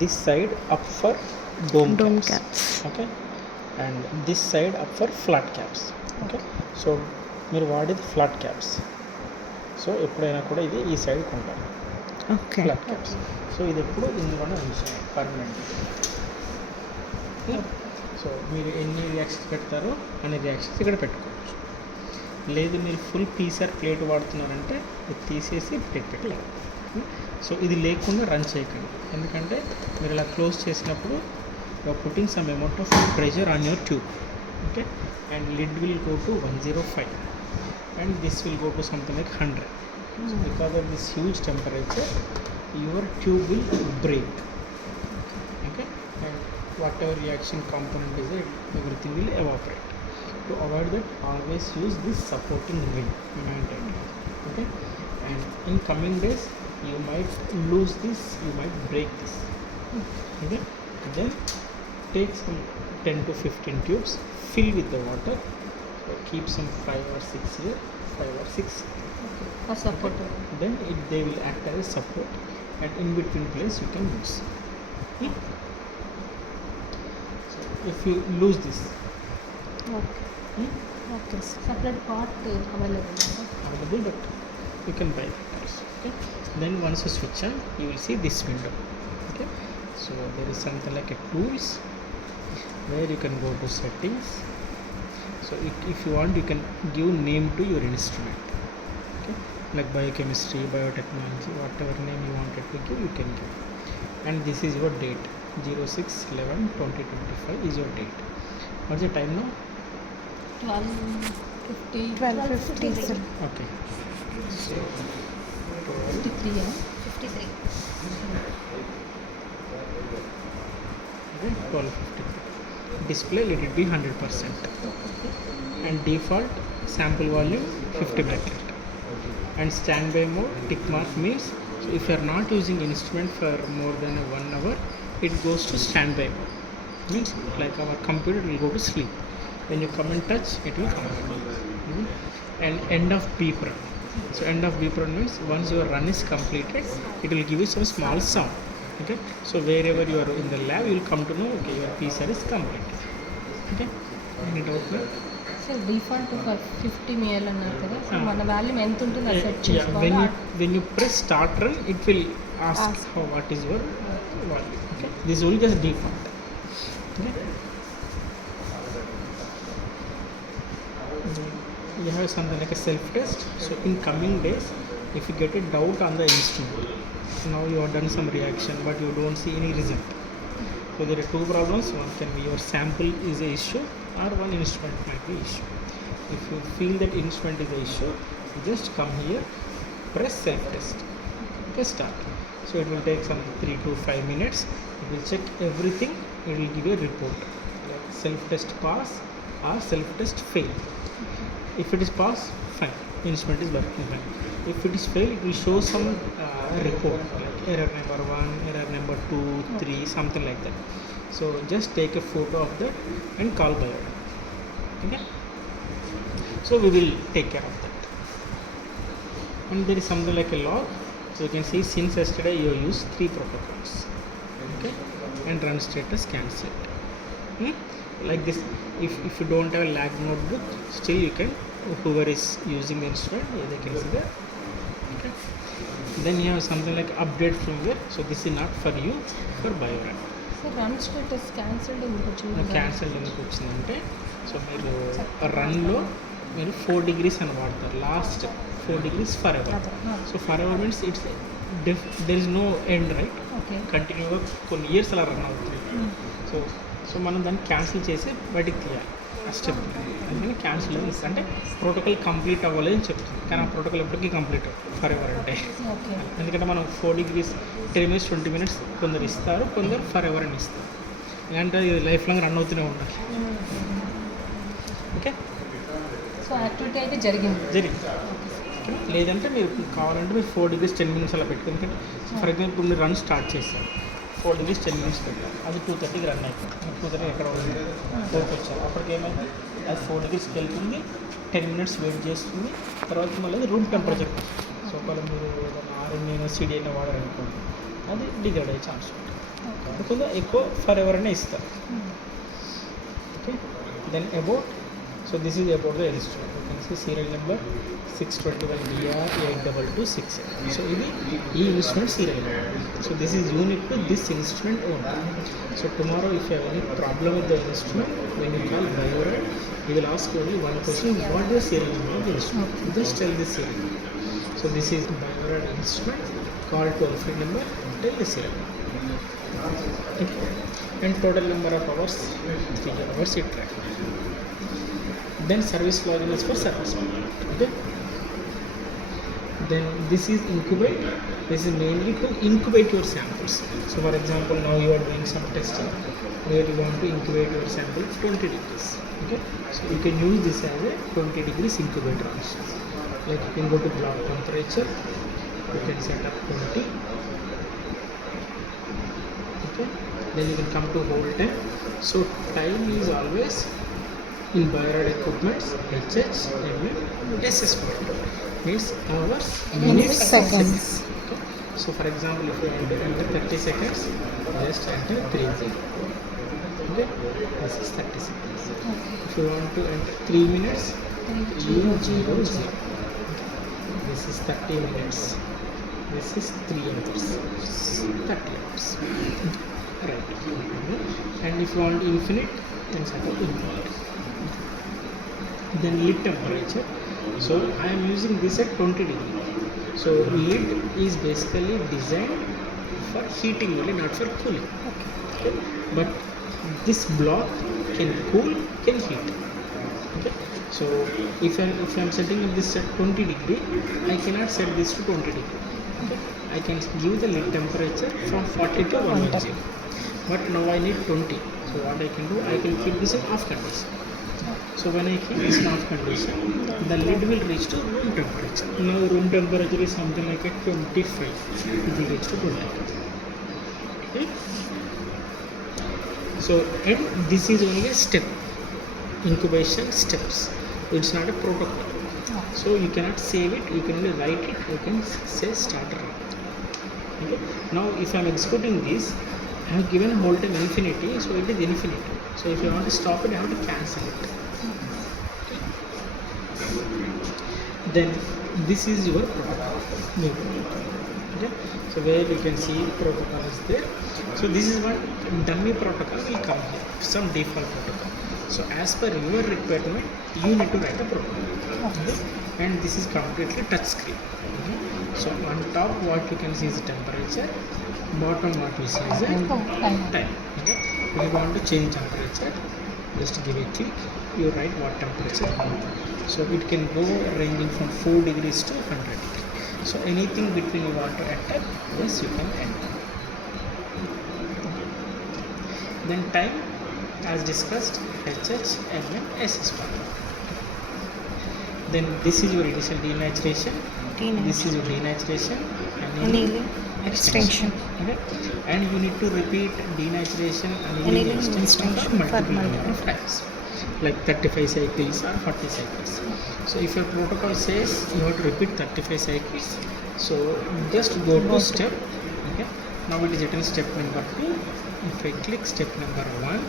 this side up for dome caps. caps. Okay, and this side up for flat caps. Okay, so మీరు వాడేది flat caps. So ఎప్పుడైనా కూడా ఇది ఈ side కొంటారు ఓకే. Flat caps. సో ఇది ఎప్పుడు ఇందులోనే ఉంచాలి పర్మనెంట్. సో మీరు ఎన్ని రియాక్షన్స్ పెడతారో అన్ని రియాక్షన్స్ ఇక్కడ పెట్టుకోవచ్చు. లేదు మీరు ఫుల్ పీసర్ ప్లేట్ వాడుతున్నారంటే ఇది తీసేసి ప్లేట్ పెట్టలేదు. సో ఇది లేకుండా రన్ చేయకండి, ఎందుకంటే మీరు ఇలా క్లోజ్ చేసినప్పుడు you're putting some amount of pressure on your tube. Okay, and lid will go to 105 and this will go to something like 100. So because of this huge temperature your tube will break. Okay, and whatever reaction component is there, everything will evaporate. To avoid that, always use this supporting ring. Okay, and in coming days you might lose this, you might break this. Okay, then take some 10 to 15 tubes, fill with the water, so keep some 5 or 6 here, 5 or 6. Okay, for support. Okay. Then they will act as a support, and in between place you can use. So if you lose this, Okay. Okay. Separate part available, but you can buy that also. Okay. Then once you switch on, you will see this window. Okay. So there is something like a tools where you can go to settings. So if you want, you can give name to your instrument. Okay, like biochemistry, biotechnology, whatever name you wanted to give, you can give. And this is your date, 06/11/2025 is your date. What's the time now? 12:50. 12:50. Okay, so 53. 53. 12:50. Display, let it be 100%. And default sample volume 50 microlit. And standby mode tick mark means, so if you are not using instrument for more than 1 hour, it goes to standby mode. Means like our computer will go to sleep. When you come and touch, it will come. And end of beep run. So end of beep run means once your run is completed, it will give you some small sound. Okay, so wherever you are in the lab, you will come to know, okay, your PCR is complete. Okay, any doubt now? So default for 50 ml అన్నారు కదా, so మన volume ఎంత ఉంటుందో set Yeah, చేసుకోవాలి. when you press start run, it will ask how what is your value. Okay, this will just default. Okay, you have something like a self test. So in coming days, if you get a doubt on the instrument, now you have done some reaction but you don't see any result. So there are two problems. One can be your sample is a issue, or one instrument might be issue. If you feel that instrument is a issue, just come here, press self test, okay, start. So it will take some 3 to 5 minutes. It will check everything. It will give you a report like self test pass or self test fail. If it is pass, fine, instrument is working fine. If it is fail, it will show some report like error number 1, error number 2, 3, something like that. So just take a photo of that and call biorad. Okay, so we will take care of that. And there is something like a log. So you can see since yesterday you have used 3 protocols. Okay, and run status cancelled. Like this, if you don't have a lag notebook, still you can, whoever is using the instrument, they can see that. Okay, then you have something like update firmware. So this is not for you, for biorad. So run status cancelled ఎందుకు వచ్చింది? Cancel ఎందుకు వచ్చిందంటే, so మీరు రన్లో మీరు 4 degrees అని వాడతారు, last 4 degrees for ever. So for ever means it's there is no end, right? Okay. కంటిన్యూగా కొన్ని ఇయర్స్ అలా రన్ అవుతుంది. సో సో మనం దాన్ని క్యాన్సిల్ చేసి బయటికి తీయాలి ఆ స్టెప్. అందుకని క్యాన్సిల్ అంటే ప్రోటోకాల్ కంప్లీట్ అవ్వలేదు అని చెప్తుంది, కానీ ఆ ప్రోటోకాల్ ఎప్పటికీ కంప్లీట్ అవ్వదు ఫర్ ఎవర్ అంటే. ఓకే. ఎందుకంటే మనం 4 degrees 10 minutes 20 minutes కొందరు ఇస్తారు, కొందరు ఫర్ ఎవర్ అని ఇస్తారు. ఇలాంటి ఇది లైఫ్ లాంగ్ రన్ అవుతూనే ఉండాలి. ఓకే, సో యాక్టివిటీ అయితే జరిగింది. లేదంటే మీరు కావాలంటే మీరు 4 degrees 10 minutes అలా పెట్టుకుని, ఎందుకంటే ఫర్ ఎగ్జాంపుల్ మీరు రన్ స్టార్ట్ చేశారు, 4 degrees 10 minutes పెట్టారు, అది 2:30కి రన్ అయిపోయింది. 2:30 ఎక్కడ ఉంది, 4కి వచ్చారు, అప్పటికి ఏమైంది, అది 4 degreesకి వెళ్తుంది, 10 minutes వెయిట్ చేస్తుంది, తర్వాత మళ్ళీ అది రూమ్ టెంపరేచర్. సో ఒకవేళ మీరు ఏదైనా RNA సిడి అయినా వాడారనుకోండి, అది డిగ్రేడ్ అయ్యే ఛాన్స్ ఉంటుంది. లేకపోతే ఎక్కువ ఫర్ ఎవర్ అనే ఇస్తారు. Okay, then about. So this is about the instrument. You can see serial number 621DR8226. So ఇది ఈ instrument serial number. So this is unique to this instrument only. So tomorrow if you have any problem with the instrument, when you call biorad, he will ask only one question: what is the serial number of the instrument? Just tell this serial number. So this is biorad instrument. Call toll free number, tell the serial number. Okay. And total number of hours, 3 hours it tracked. Then service login is for service login. Okay. Then this is incubate. This is mainly to incubate your samples. So for example, now you are doing some testing where you want to incubate your sample 20 degrees. Okay, so you can use this as a 20 degrees incubator also. Like you can go to block temperature, you can set up 20. Okay, then you can come to hold time. So time is always in biorad equipments HH, MM, SS format. Means hours, minutes, seconds. Okay. So for example, if you want to enter 30 seconds, just enter 30. Okay, this is 30 seconds. If you want to enter 3 minutes, 300. This is 30 minutes. This is 3 hours. 30 hours. Right. And if you want infinite, then set up infinite. Then lid temperature. So I am using this at 20 degree. So lid is basically designed for heating only, not for cooling. Okay. But this block can cool, can heat. Okay. So if I am setting this at 20 degree, I cannot set this to 20 degree. Okay. I can give the lid temperature from 40 to 110. But now I need 20. So what I can do, I can keep this in off condition. So when I keep this in off condition, the lid will reach to room temperature. Now room temperature is something like a 25. It will reach to 25. Okay. So and this is only a step, incubation steps. It's not a protocol. So you cannot save it, you can only write it, you can say starter. Okay. Now if I am executing this, I have given hold time infinity, so it is infinity. So if you want to stop it, I have to cancel it. Okay. Then this is your protocol. Okay. So where you can see protocol is there. So this is one dummy protocol will come here, some default protocol. So as per your requirement, you need to write a protocol. Okay. And this is completely touch screen. Okay. So on top what you can see is temperature, bottom what you see is a time. Okay. If you want to change temperature, just give a click, you write what temperature you want. So it can go ranging from 4 degrees to 100 degrees. So anything between you want to enter, yes, you can enter. Then time, as discussed, HH, MM, SS format. Then this is your initial denaturation. This is your denaturation, annealing, extension. Okay. And you need to repeat denaturation, annealing, extension for multiple number of times, like 35 cycles or 40 cycles. So if your protocol says you have to repeat 35 cycles, so just go to step. Okay. Now it is written step number 2. If I click step number 1,